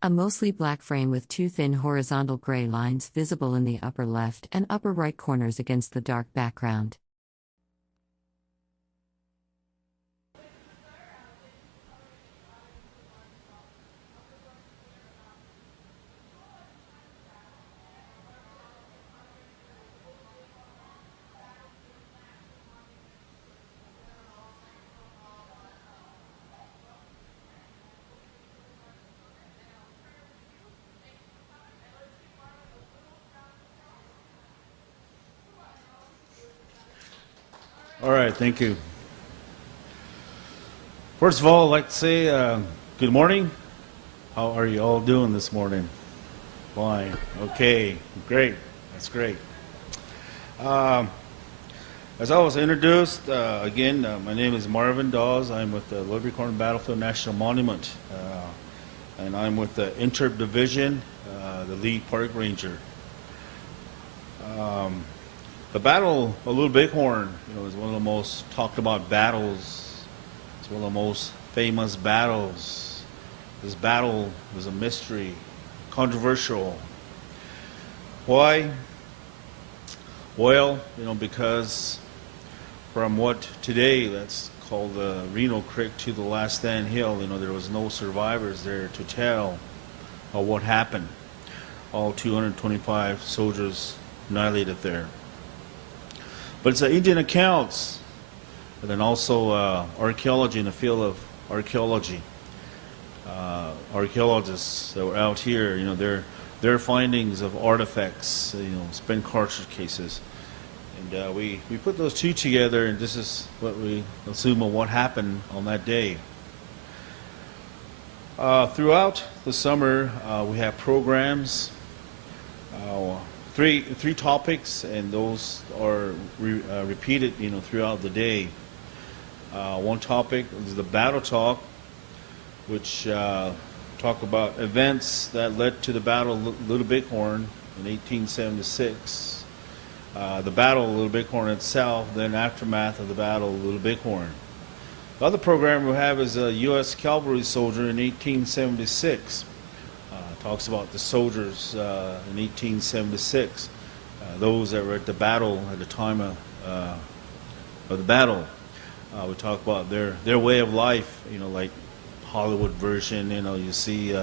A mostly black frame with two thin horizontal gray lines visible in the upper left and upper right corners against the dark background. All right, thank you. First of all, I'd like to say good morning. How are you all doing this morning? Fine. Okay, great. That's great. As I was introduced, again, my name is Marvin Dawes. I'm with the Little Bighorn Battlefield National Monument, and I'm with the Interp Division, the lead park ranger. The Battle of Little Bighorn, is one of the most talked about battles. It's one of the most famous battles. This battle was a mystery, controversial. Why? Well, because from what today that's called the Reno Creek to the Last Stand Hill, there was no survivors there to tell what happened. All 225 soldiers annihilated there. But it's Indian accounts, and then also archaeology in the field of archaeology. Archaeologists that were out here, their findings of artifacts, spent cartridge cases. And we put those two together, and this is what we assume of what happened on that day. Throughout the summer, we have programs, three topics, and those are repeated, throughout the day. One topic is the battle talk, which talk about events that led to the Battle of Little Bighorn in 1876. The Battle of Little Bighorn itself, then aftermath of the Battle of Little Bighorn. The other program we have is a U.S. cavalry soldier in 1876. Talks about the soldiers in 1876, those that were at the battle at the time of the battle. We talk about their way of life, like Hollywood version. You see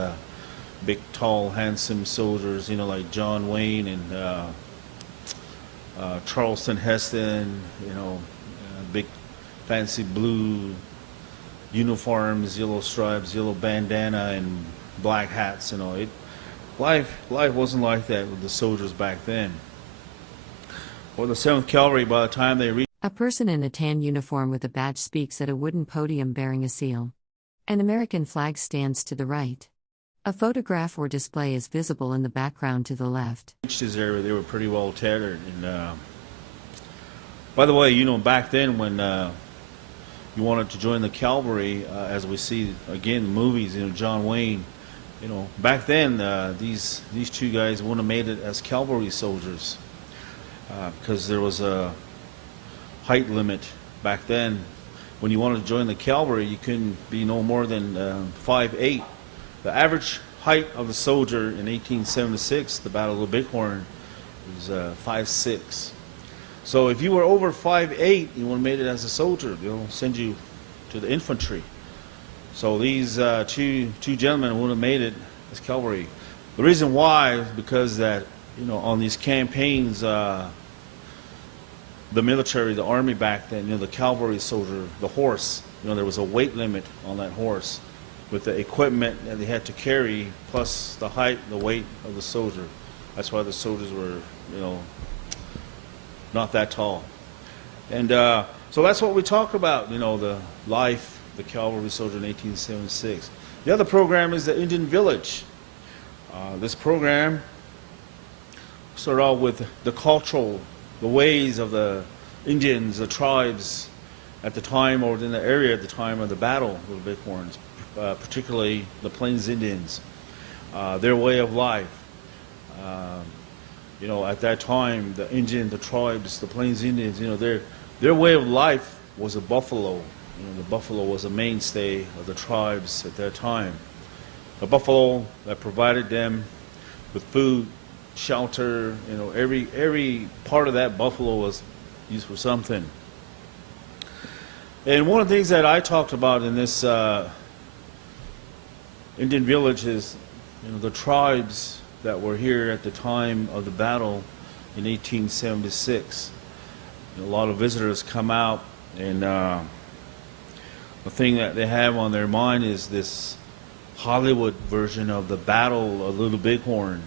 big, tall, handsome soldiers, like John Wayne and Charleston Heston, big, fancy blue uniforms, yellow stripes, yellow bandana, and black hats. Life wasn't like that with the soldiers back then. Well, the 7th Cavalry, by the time they reached... A person in a tan uniform with a badge speaks at a wooden podium bearing a seal. An American flag stands to the right. A photograph or display is visible in the background to the left. This area, they were pretty well tattered. And by the way, back then when you wanted to join the cavalry, as we see again in the movies, John Wayne, back then these two guys wouldn't have made it as cavalry soldiers because there was a height limit back then. When you wanted to join the cavalry, you couldn't be no more than 5'8". The average height of a soldier in 1876, the Battle of Little Bighorn, was 5'6". So if you were over 5'8", you would have made it as a soldier. They'll send you to the infantry. So these two gentlemen would have made it as cavalry. The reason why is because that, on these campaigns, the military, the army back then, the cavalry soldier, the horse, there was a weight limit on that horse with the equipment that they had to carry, plus the height, the weight of the soldier. That's why the soldiers were, not that tall. And so that's what we talk about, the life, the cavalry soldier in 1876. The other program is the Indian Village. This program started out with the cultural, the ways of the Indians, the tribes at the time, or in the area at the time of the Battle of the Bighorns, particularly the Plains Indians, their way of life. At that time, the Indian, the tribes, the Plains Indians, their way of life was a buffalo. The buffalo was a mainstay of the tribes at that time. a buffalo that provided them with food, shelter. Every part of that buffalo was used for something. And one of the things that I talked about in this Indian village is, the tribes that were here at the time of the battle in 1876. A lot of visitors come out, and the thing that they have on their mind is this Hollywood version of the Battle of Little Bighorn.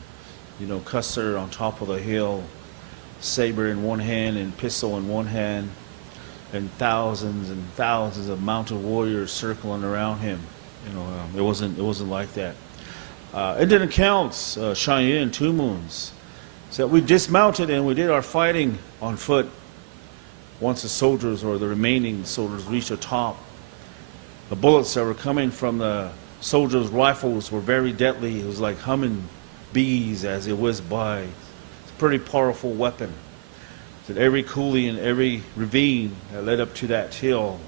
Custer on top of the hill, saber in one hand and pistol in one hand, and thousands of mounted warriors circling around him. It wasn't like that. Indian accounts, Cheyenne, Two Moons, said we dismounted and we did our fighting on foot. Once the soldiers or the remaining soldiers reached the top, the bullets that were coming from the soldiers' rifles were very deadly. It was like humming bees as it whizzed by. It's a pretty powerful weapon. That every coulee and every ravine that led up to that hill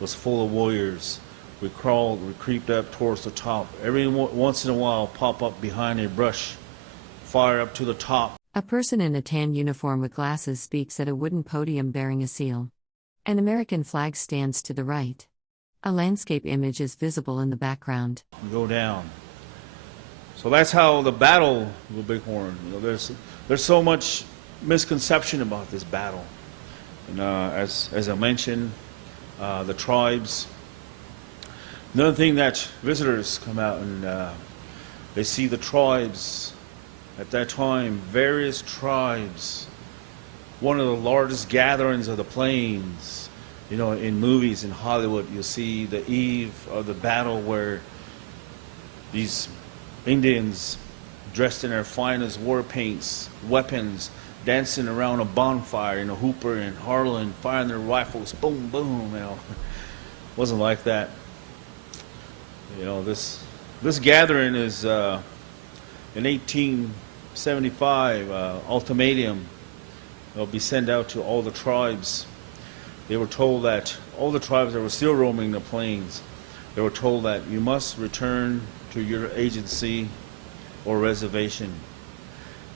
was full of warriors. We crawled, we creeped up towards the top. Every once in a while, pop up behind a brush, fire up to the top. A person in a tan uniform with glasses speaks at a wooden podium bearing a seal. An American flag stands to the right. A landscape image is visible in the background. Go down. So that's how the battle of the Bighorn. There's so much misconception about this battle. And as I mentioned, the tribes. Another thing that visitors come out and they see the tribes at that time, various tribes. One of the largest gatherings of the plains. In movies in Hollywood, you'll see the eve of the battle where these Indians, dressed in their finest war paints, weapons, dancing around a bonfire, Hooper and Harlan, firing their rifles, boom, boom. Wasn't like that. This gathering is in 1875 ultimatum. It'll be sent out to all the tribes. They were told that all the tribes that were still roaming the plains, they were told that you must return to your agency or reservation.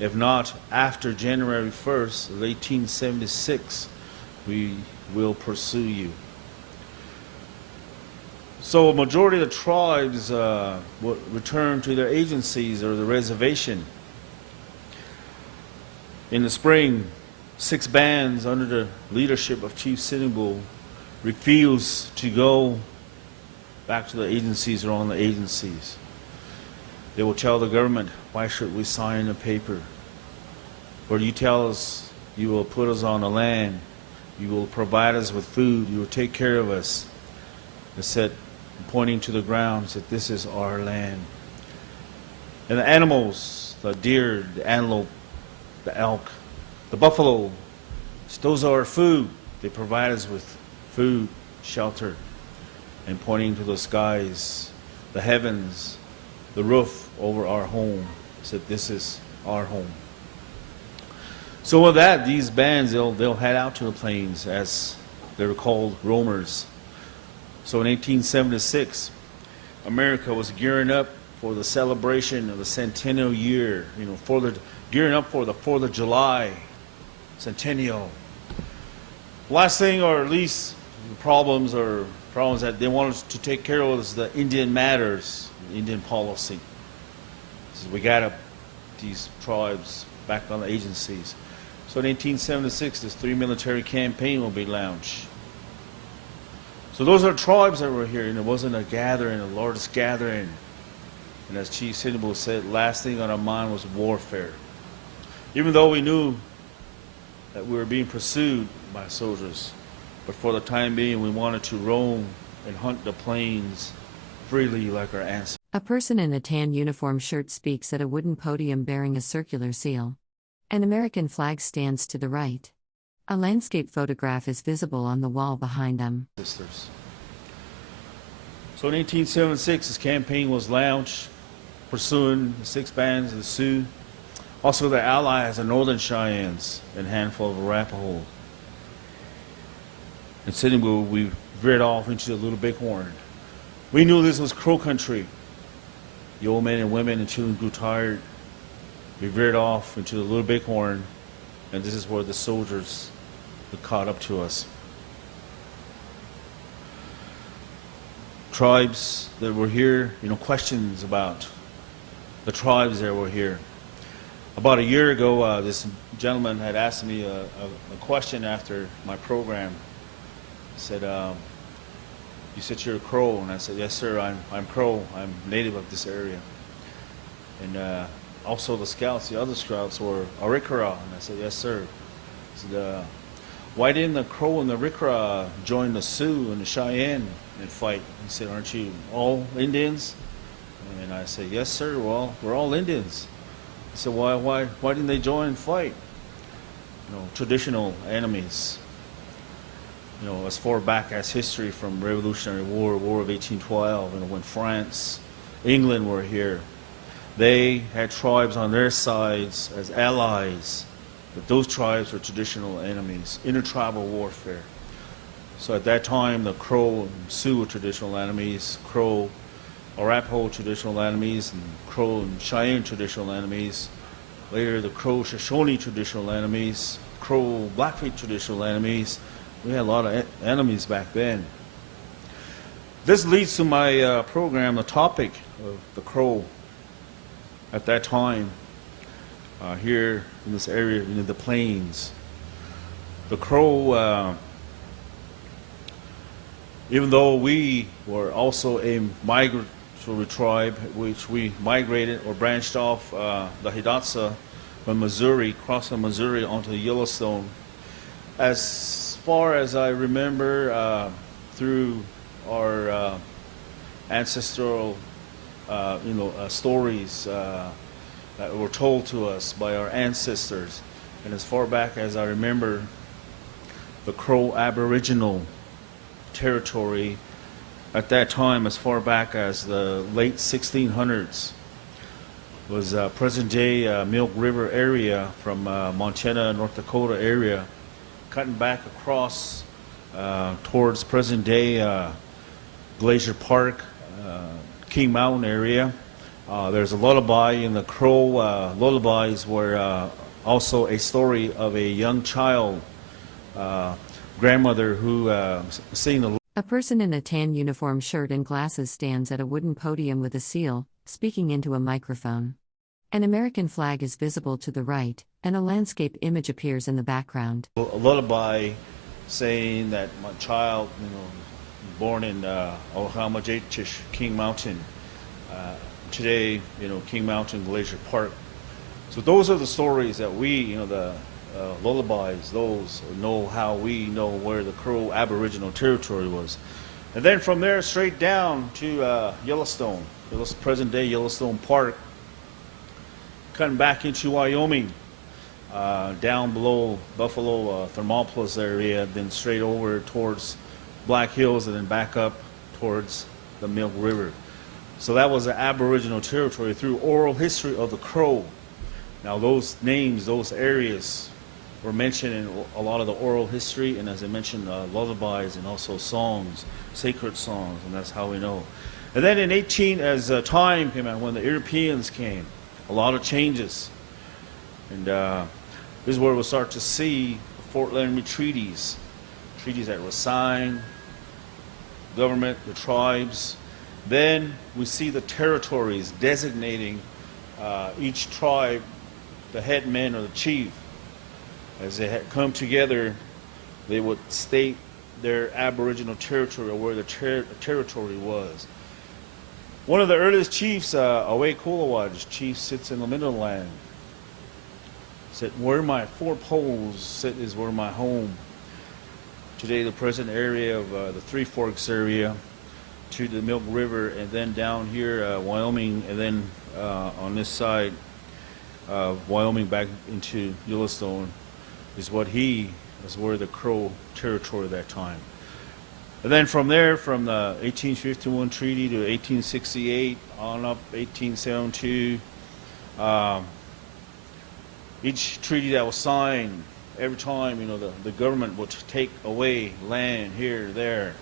If not, after January 1st of 1876, we will pursue you. So a majority of the tribes would return to their agencies or the reservation. In the spring, 6 bands under the leadership of Chief Sitting Bull refused to go back to the agencies or on the agencies. They will tell the government, why should we sign a paper? Or you tell us you will put us on the land, you will provide us with food, you will take care of us. They said, pointing to the ground, said, this is our land. And the animals, the deer, the antelope, the elk, the buffalo, those are our food. They provide us with food, shelter, and pointing to the skies, the heavens, the roof over our home, said this is our home. So with that, these bands, they'll head out to the plains, as they were called roamers. So in 1876, America was gearing up for the celebration of the centennial year, gearing up for the 4th of July centennial. Last thing, or at least problems that they wanted to take care of, was the Indian matters, Indian policy. So we got these tribes back on the agencies. So in 1876, this 3 military campaign will be launched. So those are tribes that were here, and it wasn't a gathering, a largest gathering. And as Chief Sitting Bull said, last thing on our mind was warfare. Even though we knew that we were being pursued by soldiers, but for the time being, we wanted to roam and hunt the plains freely like our ancestors. A person in a tan uniform shirt speaks at a wooden podium bearing a circular seal. An American flag stands to the right. A landscape photograph is visible on the wall behind them. So in 1876, this campaign was launched, pursuing the 6 bands of the Sioux, also their allies, the Northern Cheyennes, and a handful of Arapaho. In Sitting Bull, we veered off into the Little Bighorn. We knew this was Crow country. The old men and women and children grew tired. We veered off into the Little Bighorn, and this is where the soldiers caught up to us. Tribes that were here, questions about the tribes that were here. About a year ago, this gentleman had asked me a question after my program. He said, "You said you're a Crow," and I said, "Yes, sir. I'm Crow. I'm native of this area." And also the other scouts were Arikara, and I said, "Yes, sir." He said, "Why didn't the Crow and the Arikara join the Sioux and the Cheyenne and fight?" He said, "Aren't you all Indians?" And I said, "Yes, sir. Well, we're all Indians." He said, "Why didn't they join and fight?" Traditional enemies. As far back as history from Revolutionary War, War of 1812, when France, England were here, they had tribes on their sides as allies, but those tribes were traditional enemies, intertribal warfare. So at that time, the Crow and Sioux were traditional enemies, Crow, Arapaho traditional enemies, and Crow and Cheyenne traditional enemies. Later, the Crow Shoshone traditional enemies, Crow Blackfeet traditional enemies. We had a lot of enemies back then. This leads to my program, the topic of the Crow at that time here in this area, in the plains. The Crow, even though we were also a migratory tribe, which we migrated or branched off the Hidatsa from Missouri, crossed the Missouri onto the Yellowstone. As far as I remember, through our ancestral, stories that were told to us by our ancestors, and as far back as I remember, the Crow Aboriginal territory at that time, as far back as the late 1600s, was present-day Milk River area from Montana, North Dakota area, cutting back across towards present-day Glacier Park, King Mountain area. There's a lullaby in the Crow lullabies where also a story of a young child grandmother who sang the. A person in a tan uniform shirt and glasses stands at a wooden podium with a seal, speaking into a microphone. An American flag is visible to the right, and a landscape image appears in the background. A lullaby saying that my child, born in Ohamajichish, King Mountain, today, King Mountain Glacier Park. So those are the stories that we, the lullabies, those know how we know where the Crow Aboriginal territory was. And then from there straight down to Yellowstone, present-day Yellowstone Park, cutting back into Wyoming, down below Buffalo, Thermopolis area, then straight over towards Black Hills, and then back up towards the Milk River. So that was the Aboriginal territory through oral history of the Crow. Now those names, those areas were mentioned in a lot of the oral history, and as I mentioned, lullabies and also songs, sacred songs, and that's how we know. And then as time came out, when the Europeans came, a lot of changes. And this is where we'll start to see the Fort Laramie treaties that were signed, government, the tribes. Then we see the territories designating each tribe, the headman or the chief. As they had come together, they would state their Aboriginal territory or where the territory was. One of the earliest chiefs, Away Kulawaj, chief, sits in the Midland. Said, "Where my four poles sit is where my home." Today, the present area of the Three Forks area to the Milk River, and then down here, Wyoming, and then on this side, Wyoming back into Yellowstone, is where the Crow territory at that time. And then from there, from the 1851 treaty to 1868, on up 1872, each treaty that was signed, every time, the government would take away land here, there.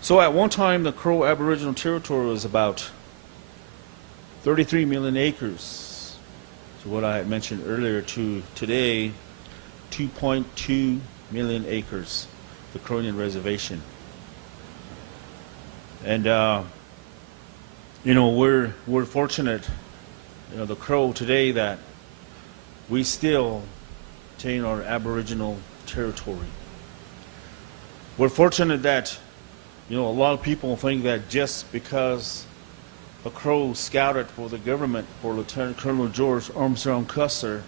So at one time, the Crow Aboriginal territory was about 33 million acres. So what I had mentioned earlier to today, 2.2 million acres, the Crow Indian Reservation. And we're fortunate, the Crow today, that we still retain our Aboriginal territory. We're fortunate that, a lot of people think that just because the Crow scouted for the government for Lieutenant Colonel George Armstrong Custer,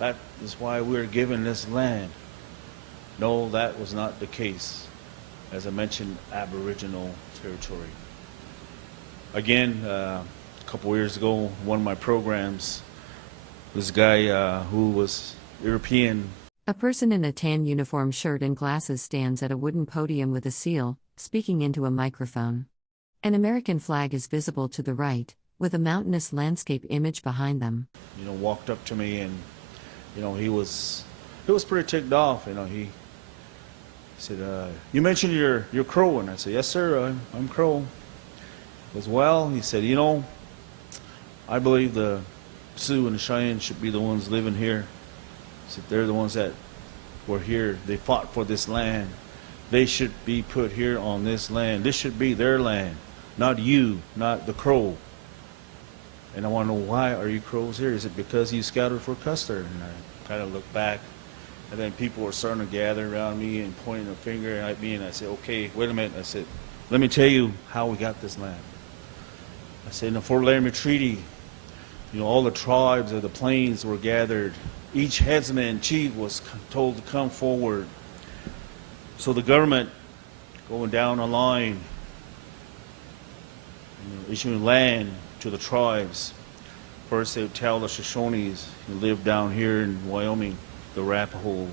that is why we're given this land. No, that was not the case. As I mentioned, Aboriginal territory. Again, a couple years ago, one of my programs, this guy who was European. A person in a tan uniform shirt and glasses stands at a wooden podium with a seal, speaking into a microphone. An American flag is visible to the right, with a mountainous landscape image behind them. Walked up to me and, he was pretty ticked off. He said, "You mentioned you're Crow," and I said, "Yes, sir, I'm Crow." As well, he said, "I believe the Sioux and the Cheyenne should be the ones living here. He said, they're the ones that were here. They fought for this land. They should be put here on this land. This should be their land, not you, not the Crow." And I want to know, why are you Crows here? Is it because you scouted for Custer? And I kind of looked back, and then people were starting to gather around me and pointing a finger at me, and I said, "Okay, wait a minute." I said, "Let me tell you how we got this land." I said, in the Fort Laramie Treaty, all the tribes of the plains were gathered. Each headsman, chief, was told to come forward. So the government, going down the line, issuing land to the tribes. First, they would tell the Shoshones, you live down here in Wyoming, the Arapaho.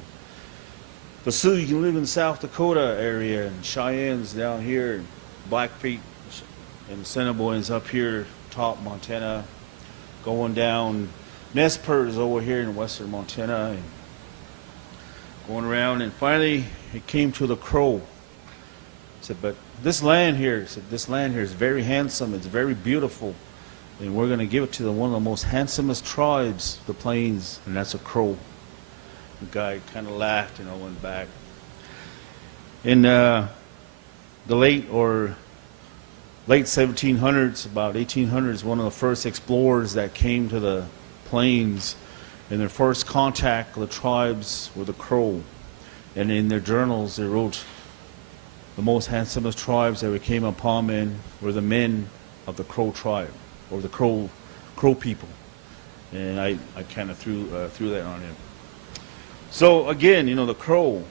The Sioux, you can live in South Dakota area, and Cheyenne's down here, Blackfeet and Assiniboines up here, top Montana, going down. Nez Perce is over here in western Montana, and going around, and finally it came to the Crow. I said, "But this land here," "this land here is very handsome, it's very beautiful, and we're going to give it to one of the most handsomest tribes, the Plains, and that's a Crow." The guy kind of laughed, went back. In the late 1700s, about 1800s, one of the first explorers that came to the Plains, and their first contact with the tribes were the Crow. And in their journals, they wrote, the most handsomest tribes that we came upon were the men of the Crow tribe, or the Crow people. And I kind of threw that on him. So again, the Crow,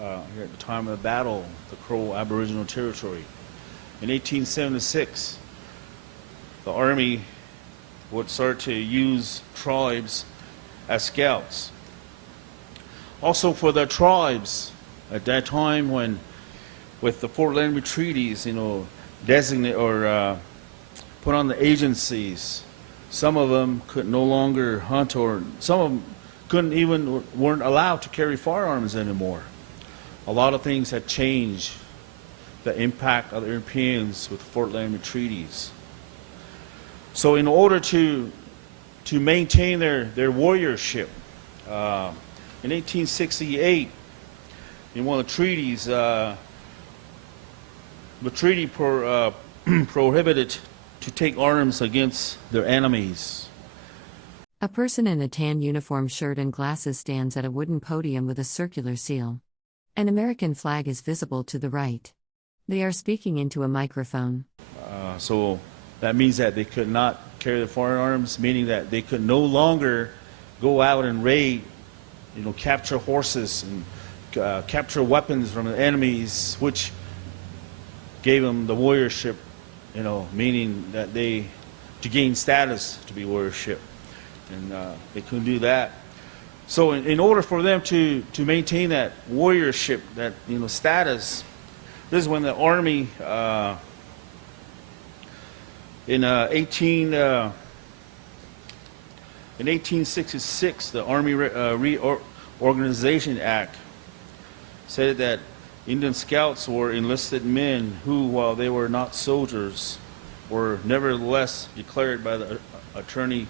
here at the time of the battle, the Crow Aboriginal territory. In 1876, the Army would start to use tribes as scouts. Also for the tribes, at that time when, with the Fort Laramie treaties, designate or put on the agencies, some of them could no longer hunt, or some of them weren't allowed to carry firearms anymore. A lot of things had changed. The impact of the Europeans with the Fort Laramie treaties. So in order to maintain their warriorship, in 1868, in one of the treaties, the treaty prohibited to take arms against their enemies. A person in a tan uniform shirt and glasses stands at a wooden podium with a circular seal. An American flag is visible to the right. They are speaking into a microphone. So that means that they could not carry the firearms, meaning that they could no longer go out and raid, capture horses and capture weapons from the enemies, which gave them the warriorship, meaning that to gain status to be warriorship. And they couldn't do that. So in order for them to maintain that warriorship, that status, this is when the Army in 1866, the Army Reorganization Act said that Indian scouts were enlisted men who, while they were not soldiers, were nevertheless declared by the Attorney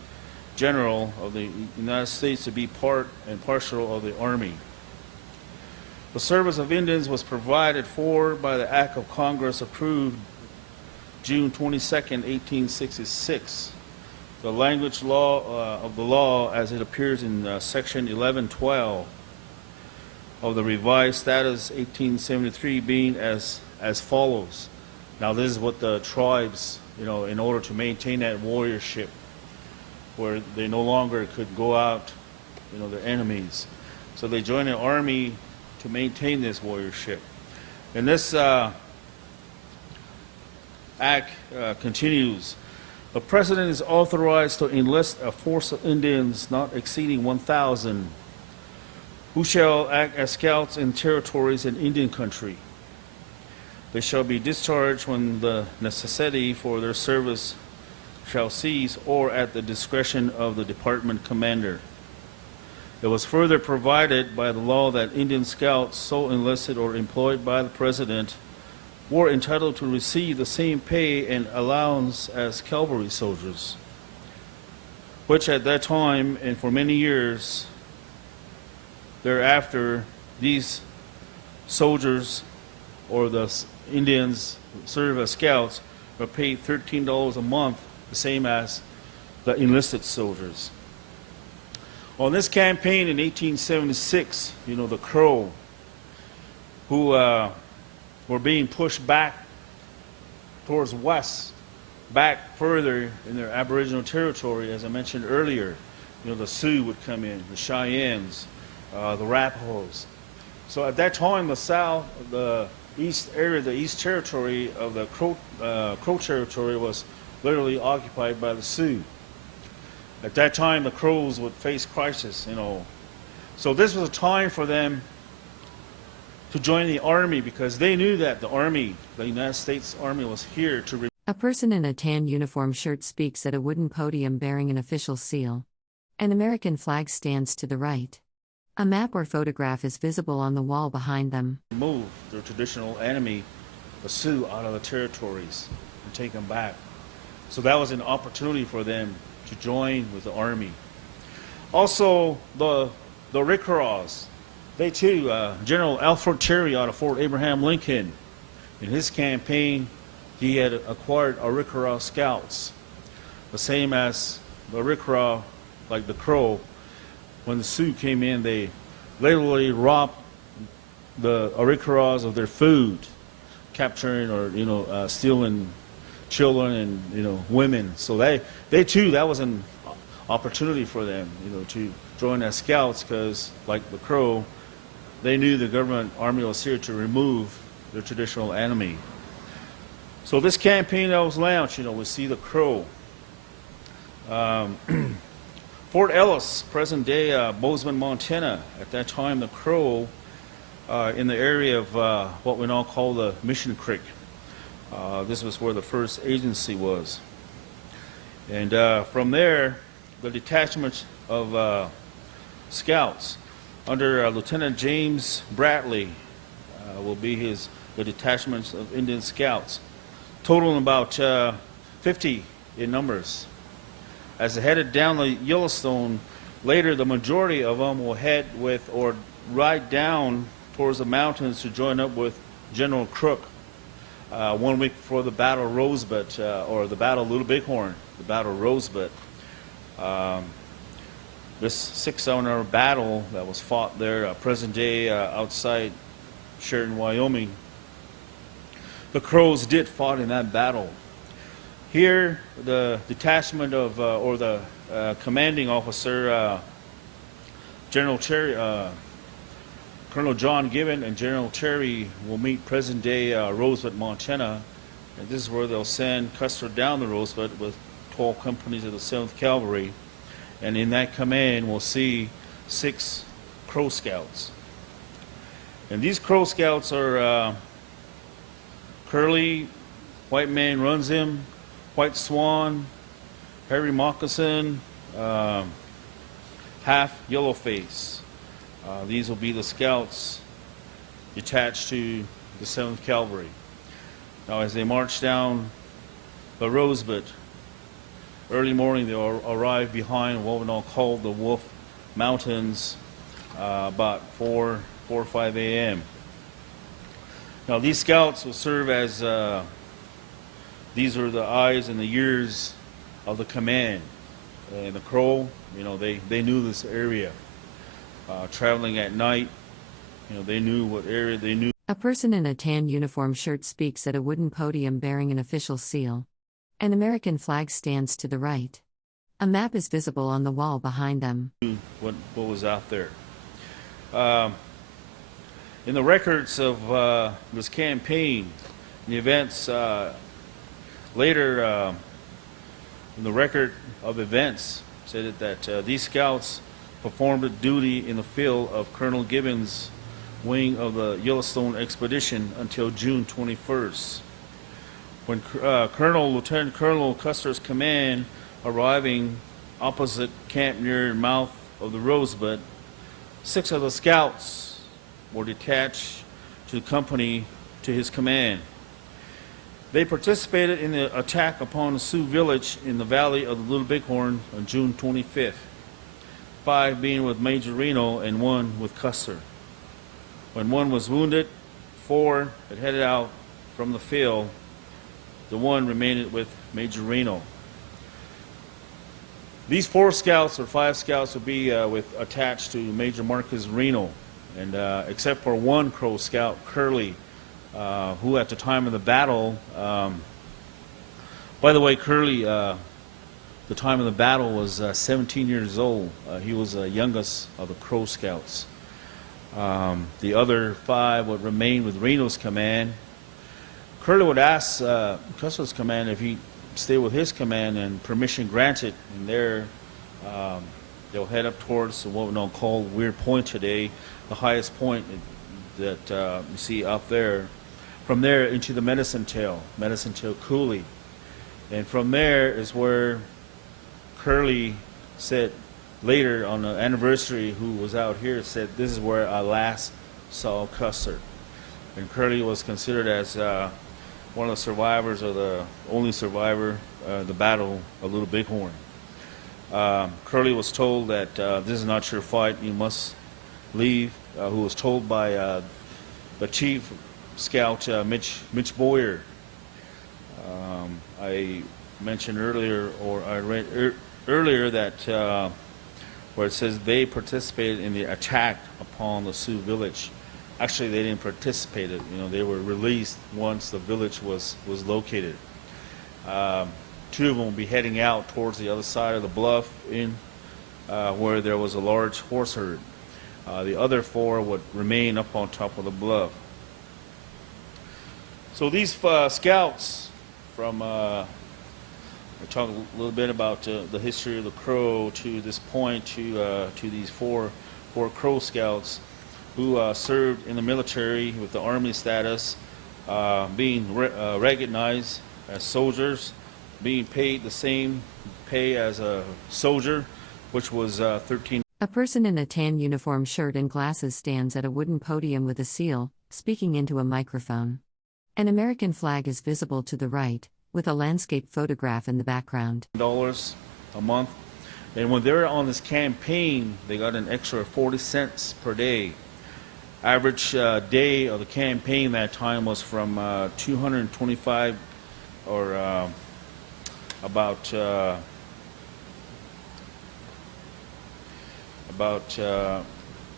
General of the United States to be part and parcel of the Army. The service of Indians was provided for by the Act of Congress approved June 22, 1866. The language law of the law as it appears in Section 1112 of the Revised Status 1873 being as follows. Now this is what the tribes, in order to maintain that warriorship where they no longer could go out, their enemies. So they joined the army to maintain this warriorship. And this act continues. The President is authorized to enlist a force of Indians not exceeding 1,000 who shall act as scouts in territories in Indian country. They shall be discharged when the necessity for their service shall cease or at the discretion of the department commander. It was further provided by the law that Indian scouts so enlisted or employed by the President were entitled to receive the same pay and allowance as cavalry soldiers, which at that time and for many years thereafter, these soldiers or the Indians who serve as scouts were paid $13 a month, the same as the enlisted soldiers. On this campaign in 1876, the Crow, who were being pushed back towards west, back further in their Aboriginal territory, as I mentioned earlier. The Sioux would come in, the Cheyennes, the Rapahos. So at that time, the south, the east area, the east territory of the Crow territory was literally occupied by the Sioux. At that time, the Crows would face crisis, So this was a time for them to join the army because they knew that the army, the United States Army, was here to... A person in a tan uniform shirt speaks at a wooden podium bearing an official seal. An American flag stands to the right. A map or photograph is visible on the wall behind them. Move their traditional enemy, the Sioux, out of the territories and take them back. So that was an opportunity for them to join with the army. Also, the Rickraws, they too, General Alfred Terry out of Fort Abraham Lincoln, in his campaign, he had acquired Arikara scouts, the same as the Arikara, like the Crow. When the Sioux came in, they literally robbed the Arikaras of their food, capturing or stealing children and women. So they too, that was an opportunity for them, to join as scouts because, like the Crow, they knew the government army was here to remove their traditional enemy. So this campaign that was launched, we see the Crow. Fort Ellis, present-day Bozeman, Montana. At that time, the Crow in the area of what we now call the Mission Creek. This was where the first agency was. And from there, the detachment of scouts under Lieutenant James Bradley will be the detachments of Indian scouts, totaling about 50 in numbers. As they headed down the Yellowstone, later the majority of them will head with or ride down towards the mountains to join up with General Crook 1 week before the Battle of Rosebud, or the Battle of Little Bighorn, the Battle of Rosebud. This 6-hour battle that was fought there, present day outside Sheridan, Wyoming, the Crows did fought in that battle. Here, the detachment of, or the commanding officer, General Terry, Colonel John Gibbon and General Terry will meet present-day Rosebud, Montana, and this is where they'll send Custer down the Rosebud with 12 companies of the 7th Cavalry, and in that command we'll see 6 Crow Scouts. And these Crow Scouts are Curly, White Man Runs Him, White Swan, Hairy Moccasin, Half Yellowface. These will be the scouts detached to the 7th Cavalry. Now as they march down the Rosebud. Early morning, they arrived behind what we now call the Wolf Mountains about 4 or 5 a.m. Now, these scouts will serve as these are the eyes and the ears of the command. And the Crow, they knew this area. Traveling at night, they knew what area they knew. A person in a tan uniform shirt speaks at a wooden podium bearing an official seal. An American flag stands to the right. A map is visible on the wall behind them. What was out there. In the records of this campaign, the events later in the record of events said that these scouts performed duty in the field of Colonel Gibbons' wing of the Yellowstone expedition until June 21st. When Lieutenant Colonel Custer's command arriving opposite camp near the mouth of the Rosebud, 6 of the scouts were detached to accompany to his command. They participated in the attack upon the Sioux village in the valley of the Little Bighorn on June 25th, 5 being with Major Reno and 1 with Custer. When 1 was wounded, 4 had headed out from the field. The 1 remained with Major Reno. These 4 scouts or 5 scouts would be attached to Major Marcus Reno, and except for 1 Crow scout, Curly, who at the time of the battle, by the way, Curly, the time of the battle was 17 years old. He was the youngest of the Crow scouts. The other 5 would remain with Reno's command. Curly would ask Custer's command if he stay with his command, and permission granted. And there, they'll head up towards what we now call Weird Point today, the highest point that you see up there. From there into the Medicine Tail Coulee. And from there is where Curly said later on the anniversary, who was out here, said, "This is where I last saw Custer." And Curly was considered as one of the survivors, or the only survivor, the Battle of Little Bighorn. Curly was told that this is not your fight, you must leave, who was told by the chief scout, Mitch Boyer. I mentioned earlier, or I read earlier that where it says they participated in the attack upon the Sioux village. Actually, they didn't participate. They were released once the village was located. 2 of them will be heading out towards the other side of the bluff where there was a large horse herd. The other 4 would remain up on top of the bluff. So these scouts from, we talk a little bit about the history of the Crow to this point, to these four Crow scouts who served in the military with the Army status, being recognized as soldiers, being paid the same pay as a soldier, which was 13. A person in a tan uniform shirt and glasses stands at a wooden podium with a seal, speaking into a microphone. An American flag is visible to the right, with a landscape photograph in the background. $40 a month. And when they were on this campaign, they got an extra 40 cents per day. Average day of the campaign that time was from 225 or about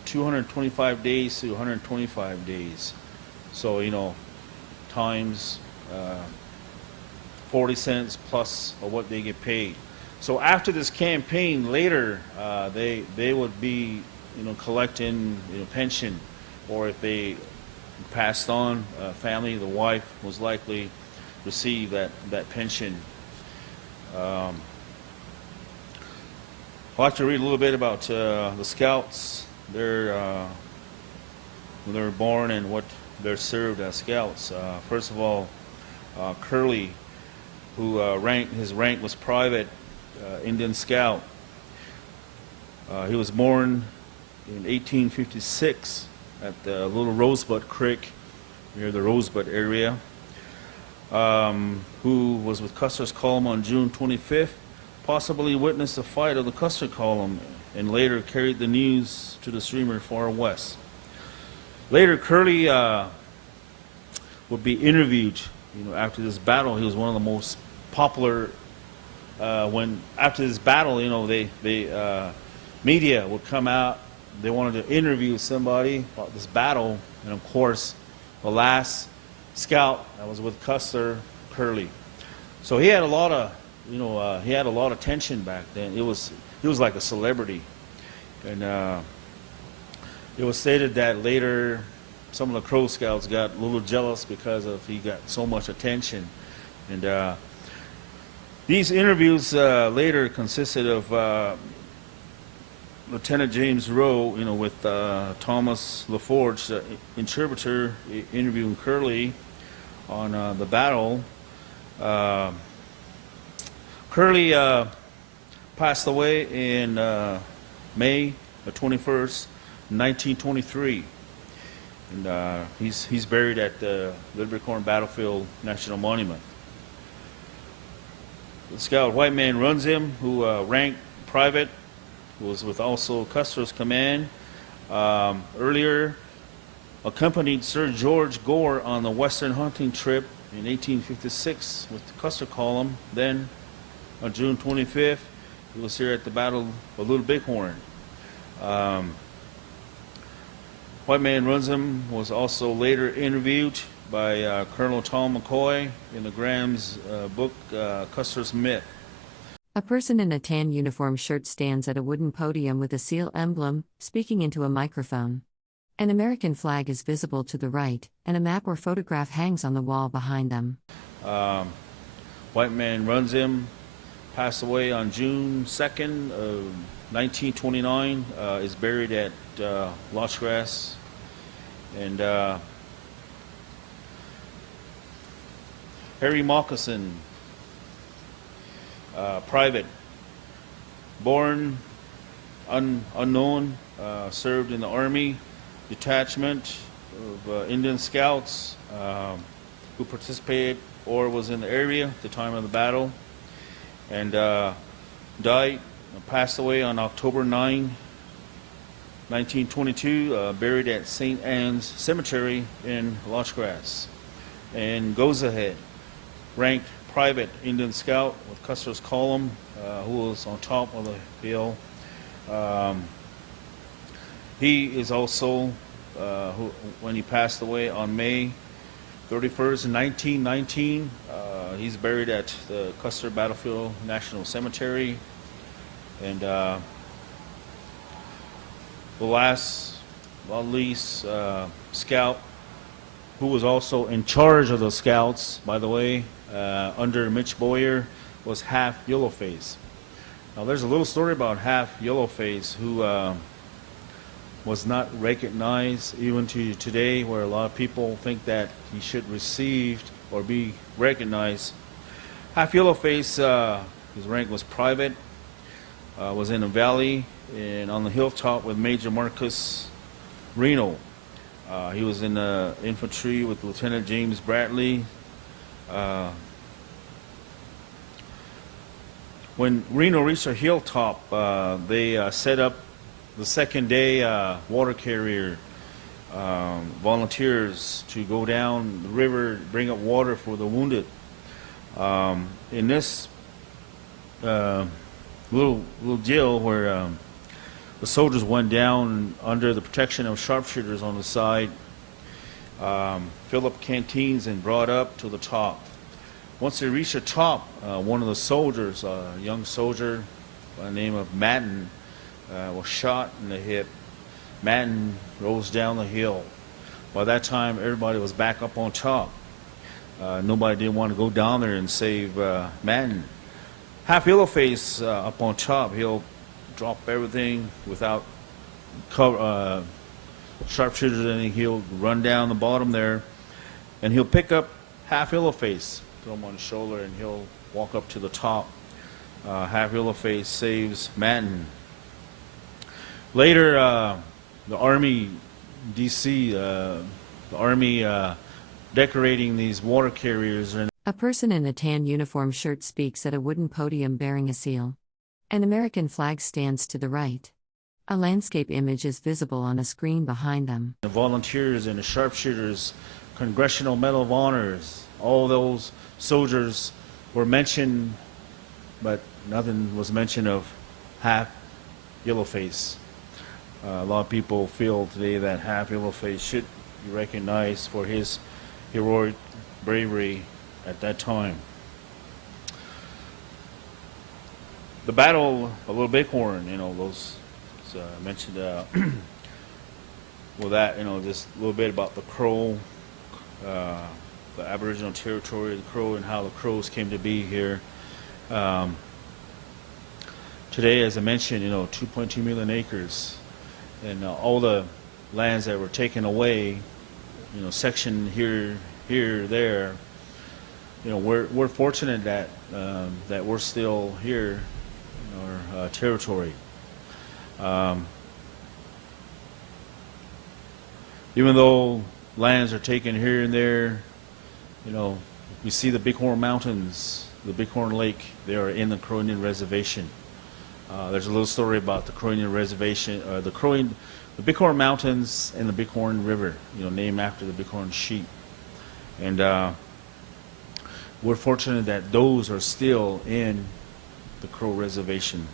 225 days to 125 days. So, times 40 cents plus of what they get paid. So after this campaign, later they would be, collecting, pension, or if they passed on, family, the wife was likely receive that pension. I'd like to read a little bit about the scouts. When they were born and what they're served as scouts. First of all, Curly, who his rank was private Indian Scout. He was born in 1856 at the Little Rosebud Creek near the Rosebud area. who was with Custer's column on June 25th, possibly witnessed the fight of the Custer column and later carried the news to the streamer far west. Later, Curley would be interviewed. After this battle, he was one of the most popular. When after this battle, the media would come out. They wanted to interview somebody about this battle, and of course, the last scout that was with Custer, Curley. So he had a lot of, he had a lot of attention back then. He was like a celebrity, and it was stated that later some of the Crow Scouts got a little jealous because he got so much attention, and these interviews later consisted of Lieutenant James Rowe, with Thomas LaForge, the interpreter, interviewing Curley on the battle. Curley passed away in May the 21st, 1923, and he's buried at the Little Bighorn Battlefield National Monument. The scout White Man runs him, who ranked private, who was with also Custer's command. Earlier accompanied Sir George Gore on the Western hunting trip in 1856 with the Custer column. Then on June 25th, he was here at the Battle of Little Bighorn. White Man runs him was also later interviewed by Colonel Tom McCoy in the Graham's book, Custer's Myth. A person in a tan uniform shirt stands at a wooden podium with a seal emblem, speaking into a microphone. An American flag is visible to the right, and a map or photograph hangs on the wall behind them. White Man runs him, passed away on June 2nd of 1929, is buried at Lodgegrass, and Harry Moccasin, private, born unknown, served in the Army detachment of Indian Scouts who participated or was in the area at the time of the battle, and passed away on October 9, 1922, buried at St. Anne's Cemetery in Lodgegrass. And goes ahead, ranked private Indian Scout with Custer's column, who was on top of the hill. He is also, when he passed away on May 31st, 1919, he's buried at the Custer Battlefield National Cemetery. And the last, well, at least, scout who was also in charge of the scouts, by the way, under Mitch Boyer, was Half Yellowface. Now, there's a little story about Half Yellowface, who was not recognized even to today, where a lot of people think that he should receive or be recognized. Half Yellowface, his rank was private, was in a valley and on the hilltop with Major Marcus Reno. He was in the infantry with Lieutenant James Bradley. When Reno reached a hilltop, they set up the second day water carrier volunteers to go down the river, bring up water for the wounded. In this little deal where the soldiers went down under the protection of sharpshooters on the side, filled up canteens and brought up to the top. Once they reached the top, one of the soldiers, a young soldier by the name of Madden, was shot in the hip. Madden rose down the hill. By that time, everybody was back up on top. Nobody didn't want to go down there and save Madden. Half Yellowface up on top, he'll drop everything without cover, sharpshooters, and he'll run down the bottom there, and he'll pick up Half Yellowface, throw him on his shoulder, and he'll walk up to the top. Half Yellowface saves Madden. Later, the Army DC, the Army decorating these water carriers, and A person in a tan uniform shirt speaks at a wooden podium bearing a seal. An American flag stands to the right. A landscape image is visible on a screen behind them. The volunteers and the sharpshooters, Congressional Medal of Honors, all those soldiers were mentioned, but nothing was mentioned of half Yellowface. A lot of people feel today that half Yellowface should be recognized for his heroic bravery at that time. The Battle of Little Bighorn, those mentioned. Well, that just a little bit about the Crow, the Aboriginal territory of the Crow, and how the Crows came to be here. Today, as I mentioned, 2.2 million acres, and all the lands that were taken away, section here, there. We're fortunate that that we're still here in our territory. Even though lands are taken here and there, we see the Bighorn Mountains, the Bighorn Lake. They are in the Crow Indian Reservation. There's a little story about the Crow Indian Reservation, the Bighorn Mountains and the Bighorn River, named after the Bighorn sheep. And we're fortunate that those are still in the Crow Reservation.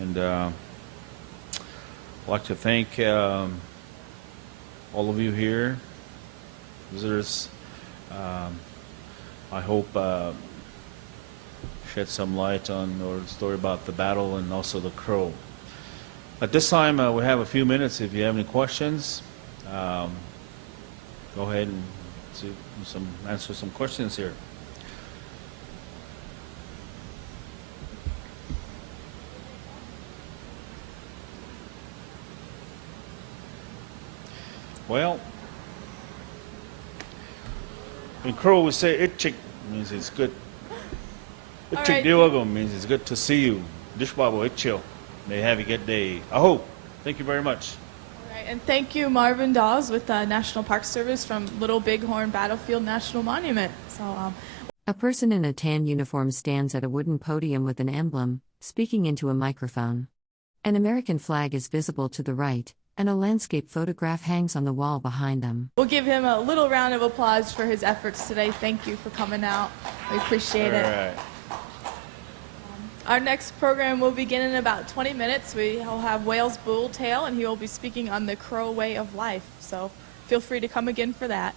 And I'd like to thank all of you here, visitors. I hope shed some light on the story about the battle and also the Crow. At this time, we have a few minutes. If you have any questions, go ahead and answer some questions here. Well, in Crow we say "itchik" means it's good. "Itchik diwagum" means it's good to see you. Dishbabo itchil. May have a good day. Aho. Thank you very much. All right, and thank you, Marvin Dawes, with the National Park Service from Little Bighorn Battlefield National Monument. A person in a tan uniform stands at a wooden podium with an emblem, speaking into a microphone. An American flag is visible to the right, and a landscape photograph hangs on the wall behind them. We'll give him a little round of applause for his efforts today. Thank you for coming out. We appreciate it. Right. Our next program will begin in about 20 minutes. We'll have Wales Bulltail, and he will be speaking on the Crow way of life. So feel free to come again for that.